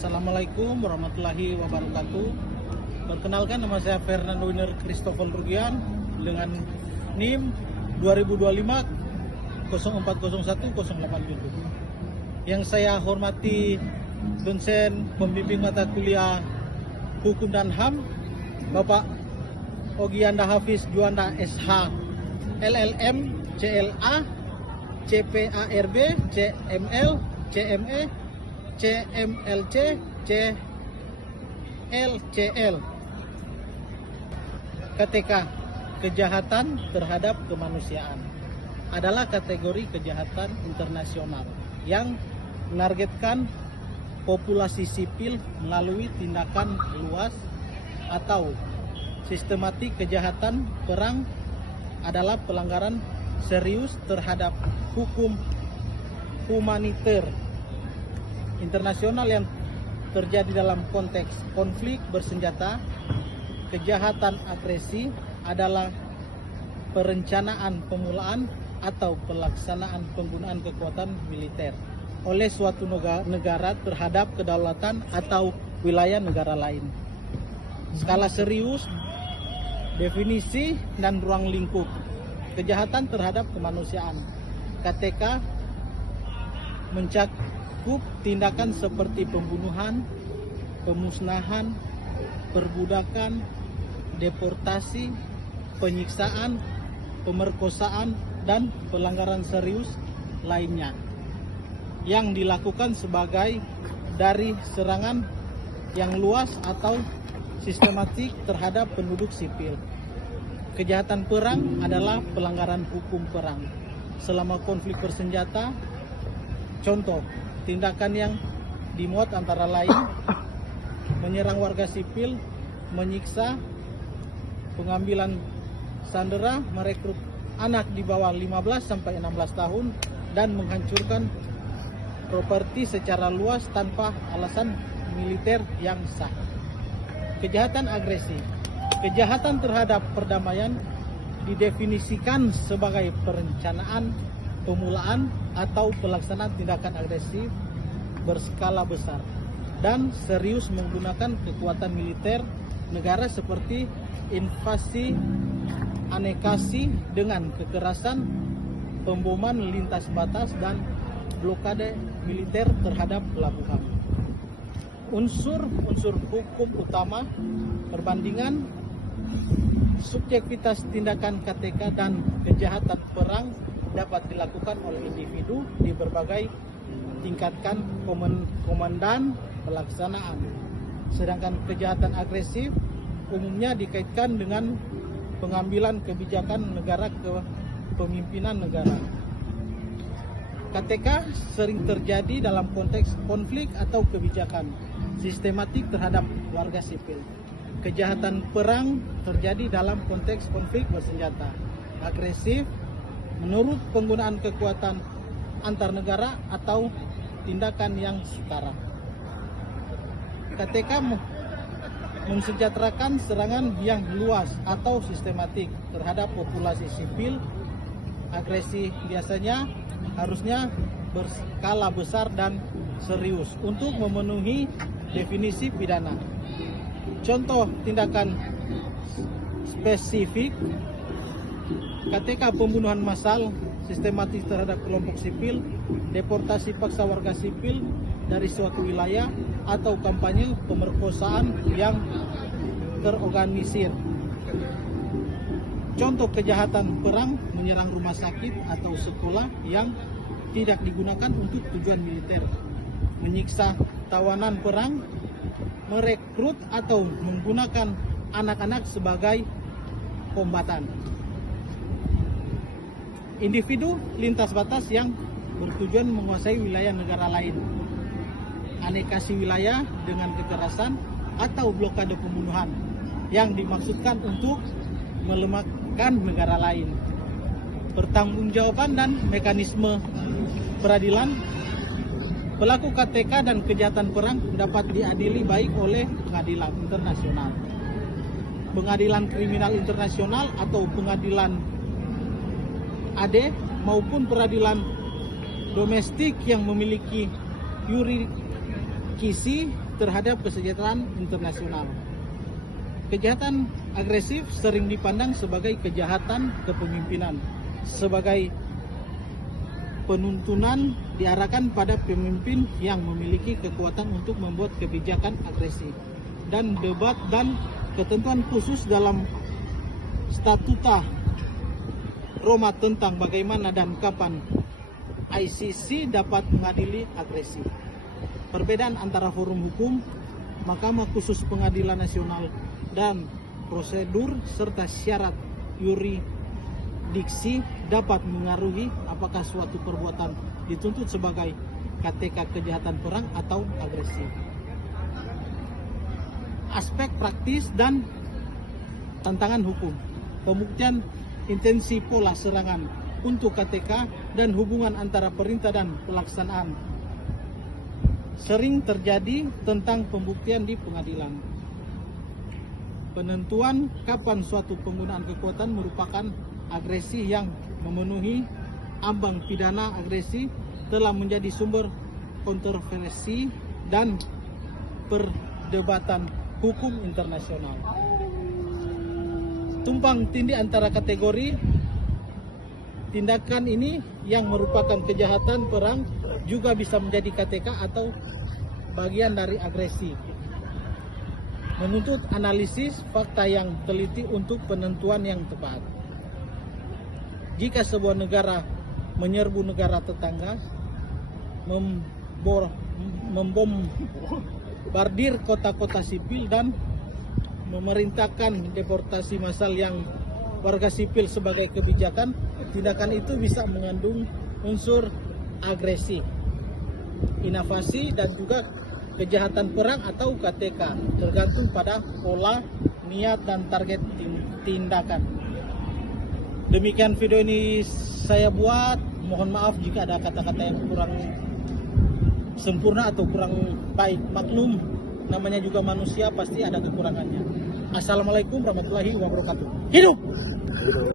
Assalamualaikum warahmatullahi wabarakatuh. Perkenalkan, nama saya Fernando Winer Christopher Rugian dengan NIM 2025 0401 087. Yang saya hormati dosen pembimbing mata kuliah Hukum dan HAM Bapak Ogianda Hafiz Juanda SH LLM CLA CPARB CML CME CMLC CLCL. KTK, kejahatan terhadap kemanusiaan, adalah kategori kejahatan internasional yang menargetkan populasi sipil melalui tindakan luas atau sistematik. Kejahatan perang adalah pelanggaran serius terhadap hukum humaniter internasional yang terjadi dalam konteks konflik bersenjata. Kejahatan agresi adalah perencanaan, pemulaan, atau pelaksanaan penggunaan kekuatan militer oleh suatu negara terhadap kedaulatan atau wilayah negara lain. Skala serius, definisi, dan ruang lingkup kejahatan terhadap kemanusiaan. KTK mencakup tindakan seperti pembunuhan, pemusnahan, perbudakan, deportasi, penyiksaan, pemerkosaan, dan pelanggaran serius lainnya yang dilakukan sebagai dari serangan yang luas atau sistematik terhadap penduduk sipil. Kejahatan perang adalah pelanggaran hukum perang selama konflik bersenjata. Contoh tindakan yang dimuat antara lain menyerang warga sipil, menyiksa, pengambilan sandera, merekrut anak di bawah 15 sampai 16 tahun, dan menghancurkan properti secara luas tanpa alasan militer yang sah. Kejahatan agresi, kejahatan terhadap perdamaian didefinisikan sebagai perencanaan, pemulaan, atau pelaksanaan tindakan agresif berskala besar dan serius menggunakan kekuatan militer negara seperti invasi, anekasi dengan kekerasan, pemboman lintas batas, dan blokade militer terhadap pelabuhan. Unsur-unsur hukum utama perbandingan subjektivitas tindakan KTK dan kejahatan perang dapat dilakukan oleh individu di berbagai tingkatkan komandan pelaksanaan. Sedangkan kejahatan agresif umumnya dikaitkan dengan pengambilan kebijakan negara kepemimpinan negara. KTK sering terjadi dalam konteks konflik atau kebijakan sistematik terhadap warga sipil. Kejahatan perang terjadi dalam konteks konflik bersenjata agresif menurut penggunaan kekuatan antar negara atau tindakan yang setara. KTK mensejahterakan serangan yang luas atau sistematik terhadap populasi sipil. Agresi biasanya harusnya berskala besar dan serius untuk memenuhi definisi pidana. Contoh tindakan spesifik KTK: pembunuhan massal sistematis terhadap kelompok sipil, deportasi paksa warga sipil dari suatu wilayah, atau kampanye pemerkosaan yang terorganisir. Contoh kejahatan perang: menyerang rumah sakit atau sekolah yang tidak digunakan untuk tujuan militer, menyiksa tawanan perang, merekrut atau menggunakan anak-anak sebagai kombatan. Individu lintas batas yang bertujuan menguasai wilayah negara lain, anekasi wilayah dengan kekerasan, atau blokade pembunuhan yang dimaksudkan untuk melemahkan negara lain. Pertanggungjawaban dan mekanisme peradilan. Pelaku KTK dan kejahatan perang dapat diadili baik oleh pengadilan internasional, pengadilan kriminal internasional atau pengadilan AD, maupun peradilan domestik yang memiliki yurisdiksi terhadap kesejahteraan internasional. Kejahatan agresif sering dipandang sebagai kejahatan kepemimpinan, sebagai penuntunan diarahkan pada pemimpin yang memiliki kekuatan untuk membuat kebijakan agresif, dan debat dan ketentuan khusus dalam statuta Roma tentang bagaimana dan kapan ICC dapat mengadili agresi. Perbedaan antara forum hukum, Mahkamah Khusus Pengadilan Nasional, dan prosedur serta syarat yurisdiksi dapat mengaruhi apakah suatu perbuatan dituntut sebagai KTK kejahatan perang atau agresi. Aspek praktis dan tantangan hukum, pembuktian intensi pola serangan untuk KTK dan hubungan antara perintah dan pelaksanaan sering terjadi tentang pembuktian di pengadilan. Penentuan kapan suatu penggunaan kekuatan merupakan agresi yang memenuhi ambang pidana agresi telah menjadi sumber kontroversi dan perdebatan hukum internasional. Tumpang tindih antara kategori tindakan ini yang merupakan kejahatan perang juga bisa menjadi KTK atau bagian dari agresi. Menuntut analisis fakta yang teliti untuk penentuan yang tepat. Jika sebuah negara menyerbu negara tetangga, membombardir kota-kota sipil dan memerintahkan deportasi massal yang warga sipil sebagai kebijakan, tindakan itu bisa mengandung unsur agresi, invasi, dan juga kejahatan perang atau KTK, tergantung pada pola, niat, dan target tindakan. Demikian video ini saya buat. Mohon maaf jika ada kata-kata yang kurang sempurna atau kurang baik. Maklum, namanya juga manusia, pasti ada kekurangannya. Assalamualaikum warahmatullahi wabarakatuh. Hidup!